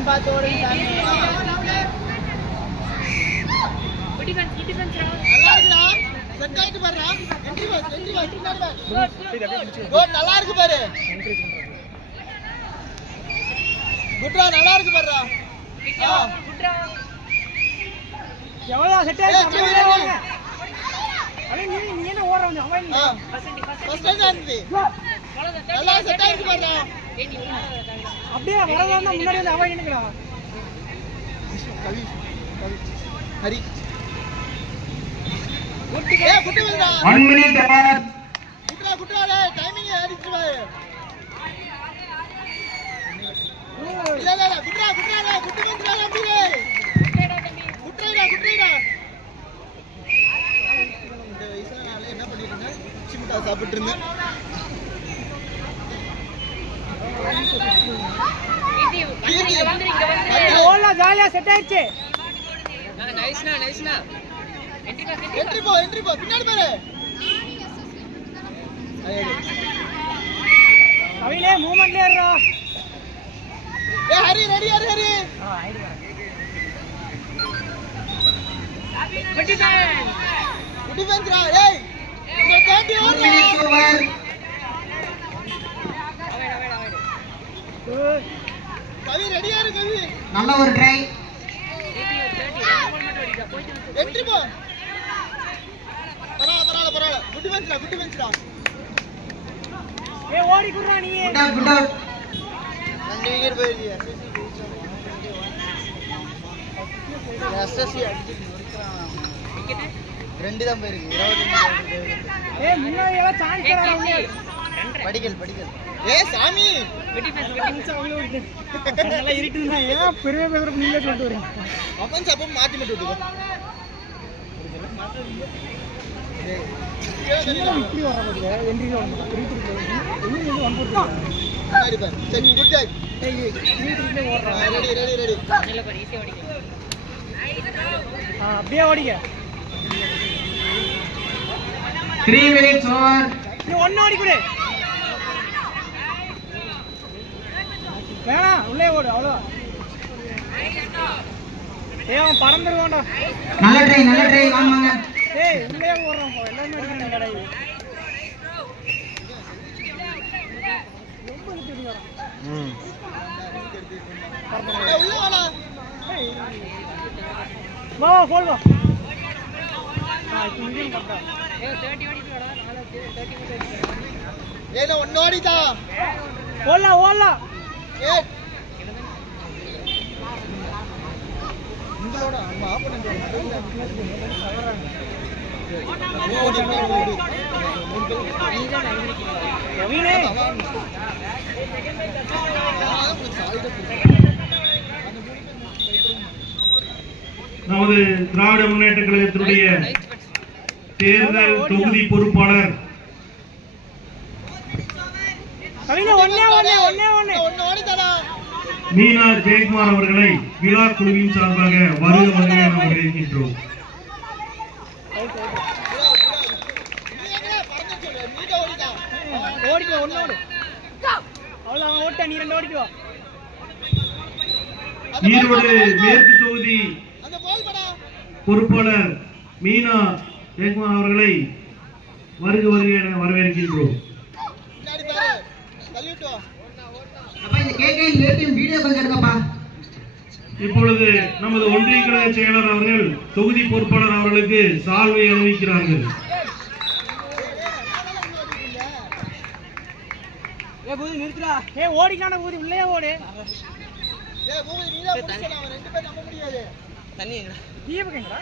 Line பார்த்து ஓடுங்க சாமி. நல்லா இருக்குடா. செட் ஆயிட்டு பாருடா. என்ட்ரி பாஸ் குட் நல்லா இருக்கு பாரு. குட்ரா நல்லா இருக்கு பாருடா. குட்ரா எவ்வளோ செட் ஆயிடுச்சு. நீ என்ன ஓடுறவங்க அவன் ஃபர்ஸ்ட் டைம் ஆனது நல்லா செட் ஆயிருக்கு பாருடா. அப்படியே வரதான்னா முன்னாடி வந்து அவன் நினைக்கிறான். கவி ஹரி குட்டி வந்துடா. 1 minute apart. குட்ரா டேய் டைமிங் அடிச்சு பாரு. இல்ல குட்ரா குட்டி வந்துடா தம்பி. குட்ரா இந்த வயசுல என்ன பண்ணிட்டு இருந்தேன்? சிமிட்டா சாப்பிட்டு இருந்தேன். ஓடலாம் ஜாலியா செட் ஆயிடுச்சு. நைஸ்னா என்ட்ரி போ பின்னாடி பாரு. அவிலே மூவ்மெண்ட்ல ஏறா. ஹரி ரெடி ஹரி. குட்டி வந்துடா. ஏய் இந்த கேட்டி ஓடுறா. கவி ரெடியா இரு கவி. நல்ல ஒரு ட்ரை. என்ட்ரி போ. பரவாயில்ல. குட்டி வந்துடா. ஏய் ஓடி குடுறா நீ. Good out. 2 விக்கெட் போயிருச்சு. எஸ்எஸ்சி அடிச்சு விக்கெட் 2 தான் போயிருக்கு. 25. ஏய் முன்னாடி எல்லாம் சான்ஸ் தராங்க. படிக்கல். ஏய் சாமி நல்லா இருட்டுதுன்னா ஏன் பெரிய பேப்பர் நீங்களே சொல்லிட்டு வரீங்க. அஃபென்ஸ் அப்போ மாத்தி மட்டும் விட்டுக்கோ. இப்படி வர முடியல. என்ட்ரில வந்து ரீட்ல வந்து சரி பாரு. சரி குட் டை. ரீட்ல ஓடுறான். ரெடி. நல்ல பரி ஈஸியா ஓடிங்க. அப்படியே ஓடிங்க. 3 minutes over. நீ ஒண்ணு ஓடி குடு. வேணா உள்ளே ஓடு அவ்வளோ. ஏய் அவன் பறந்துருவான்டா. நல்ல ட்ரை வாங்க. ஏய் உள்ளே ஓடுறான் போ. எல்லாமே அடிக்கணும் கடை. ரொம்ப இழுத்துட்டு வரான். ஏய் உள்ள வாடா. வா போல் வா. இங்க பக்கா. ஏய் 30 ஓடிட்டு வாடா. 30 ஓடிட்டு. ஏல ஒன்னு ஓடிடா. ஓடலாம். ஏய் இங்கலோட நம்ம ஆப்போனன்ட் ஓடி. ரவினே நமது திராவிட முன்னேற்ற கழகத்தினுடைய தேர்தல் தொகுதி பொறுப்பாளர் மீனா ஜெயக்குமார் அவர்களை விழா குழுவின் சார்பாக வருக என வரவேற்கின்றோம். ஈரோடு மேற்கு தொகுதி பொறுப்பாளர் மீனா ஜெயக்குமார் அவர்களை வருக என வரவேற்கின்றோம். இப்பொழுது நமது ஒன்றிய கழக செயலர் அவர்கள் தொகுதி பொறுப்பாளர் அவர்களுக்கு சால்வை அணிவிக்கிறார்கள். ஓடிக்கான ஊதி உள்ளே ஓடு. தண்ணி எங்கடா? தீபகங்கடா.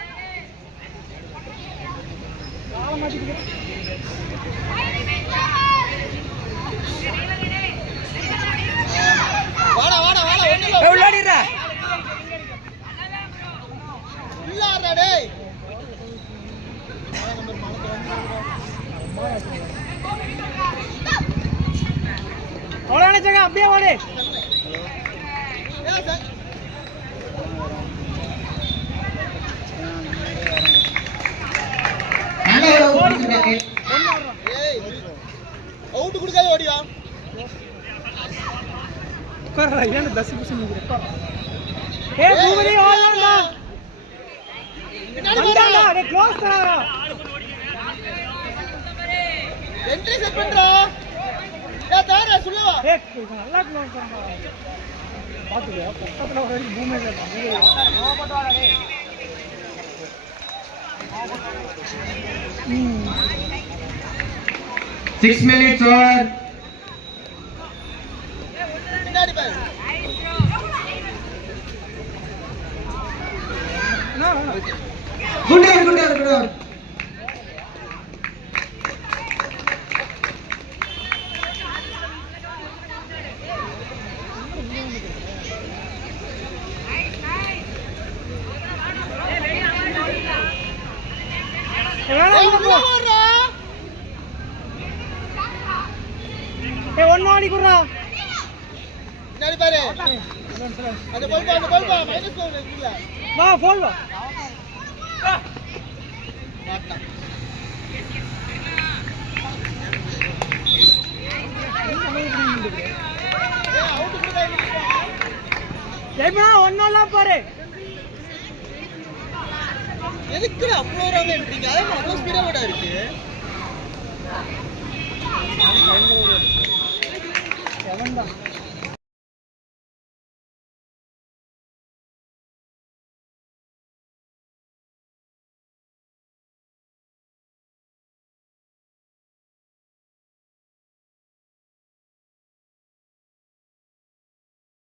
வாடா உள்ளாடிடா. உள்ளாடா டேய். அவ்வளோ ஜெகா அப்படியே ஓடு. அவுட் கொடுக்காத ஓடியா. உட்கார்றா. ஏன் 10 நிமிஷம் நிக்கிறப்பா. ஏய் பூபதி ஓடடா வந்தாடா டே க்ளோஸ் கராடா என்ட்ரி செட் பண்றா ஏ தாரா சொல்லவா ஏய் நல்லா க்ளோஸ் பண்ணா பாத்துங்க பக்கத்துல ஒரு பூமே இல்ல போடுவாடா டேய் 6 minutes over. பின்னாடி பாரு Good over, good over, good over. ஏய் ஒன் மாடி குறா பின்னாடி பாரு அந்த பால் பா மைனஸ் கோல் இருக்குல்ல வா போல் வா மாட்டா ஏய் அவுட் குடுடா ஜெயமா ஒண்ணால பாரு எதுக்கு அவ்வளோ ராங்க என்ட்ரிங்க அதே அவ்வளோ ஸ்பீடா ஓட இருக்கு செவன் தான்